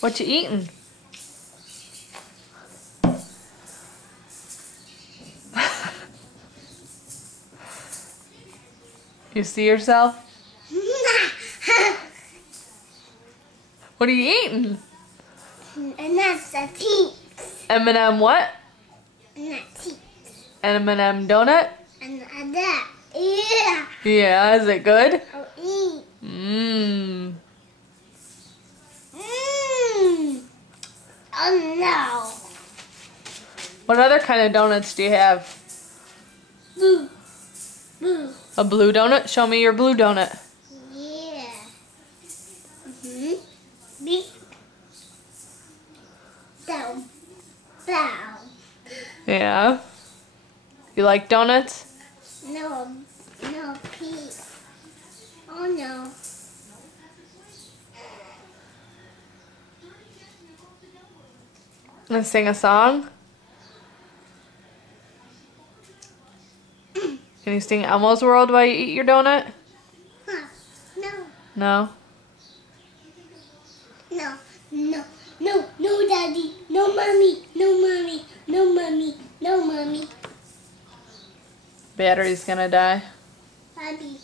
What you eating? You see yourself? What are you eating? And that's the teeth. M&M what? And that teeth. M&M donut? And that. Yeah. Yeah, is it good? I'll eat. Mmm. Mmm. Oh no. What other kind of donuts do you have? Boo. Boo. A blue donut? Show me your blue donut. Yeah. Beep. Down. Down. Yeah. You like donuts? No. No, Pete. Oh no. Let's sing a song. Can you sing Elmo's World while you eat your donut? Huh. No. No? No. No. No. No, Daddy. No, Mommy. No, Mommy. No, Mommy. No, Mommy. Battery's gonna die. Daddy.